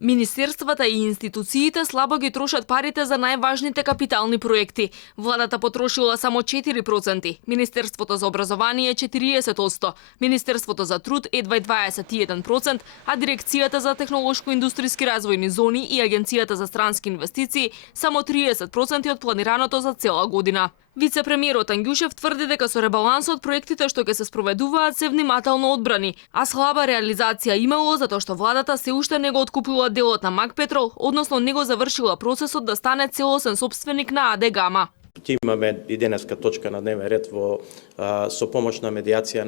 Министерствата и институциите слабо ги трошат парите за најважните капитални проекти. Владата потрошила само 4%, Министерството за образование 40%, Министерството за труд едва 21%, а Дирекцијата за технолошко-индустријски развојни зони и Агенцијата за странски инвестиции само 30% од планираното за цела година. Вице-премиерот Ангјушев тврди дека со ребалансот проектите што ќе се спроведуваат се внимателно одбрани, а слаба реализација имало затоа што владата се уште не го откупила делот на Макпетрол, односно не го завршила процесот да стане целосен сопственик на АД Гама. Имаме и денеска точка на дневен ред со помош на медијација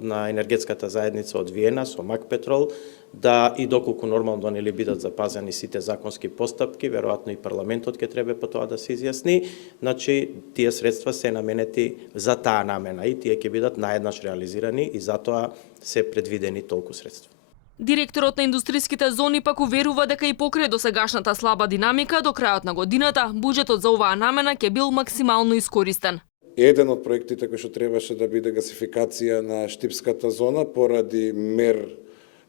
на енергетската заедница од Виена со Макпетрол, да и доколку нормално нели бидат запазени сите законски постапки, веројатно и парламентот ќе треба по тоа да се изјасни, значи тие средства се наменети за таа намена и тие ќе бидат наеднаш реализирани и затоа се предвидени толку средства. Директорот на индустријските зони пак уверува дека и покрај досегашната слаба динамика до крајот на годината буџетот за оваа намена ќе бил максимално искористен. Еден од проектите кои што требаше да биде гасификација на Штипската зона поради мер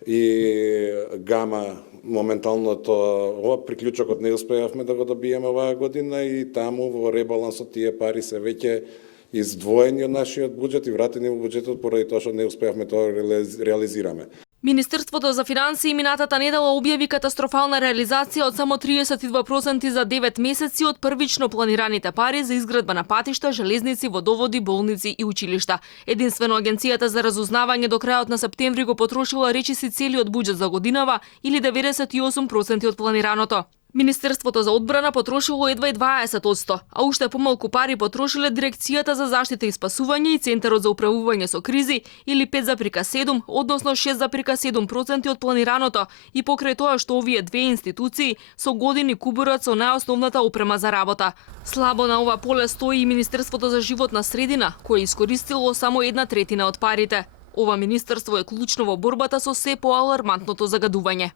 и Гама моменталното приклучокот не успеавме да го добиеме оваа година и таму во ребалансот тие пари се веќе издвоени од нашиот буџет и вратени во буџетот поради тоа што не успеавме тоа реализираме. Министерството за финансии минатата недела објави катастрофална реализација од само 32% за 9 месеци од првично планираните пари за изградба на патишта, железници, водоводи, болници и училишта. Единствено Агенцијата за разузнавање до крајот на септември го потрошила речиси целиот буџет за годинава или 98% од планираното. Министерството за одбрана потрошило едва 20%, а уште помалку пари потрошиле Дирекцијата за заштита и спасување и Центарот за управување со кризи или 5,7, односно 6,7% од планираното и покрај тоа што овие две институции со години кубурат со најосновната опрема за работа. Слабо на ова поле стои и Министерството за животна средина, кое искористило само 1/3 од парите. Ова министерство е клучно во борбата со се поалармантното загадување.